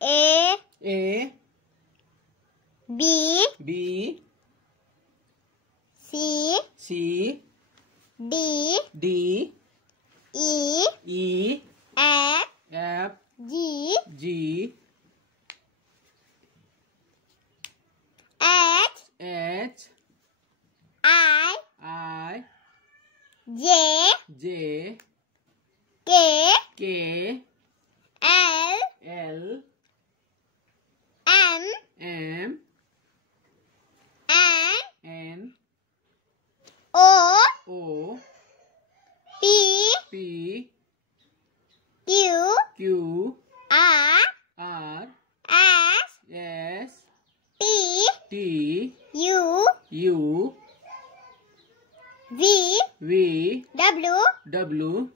A A B B C C D D E E F F G G H H I I J J K K L L M M N N O O P P Q Q R R S S T T U U V V W W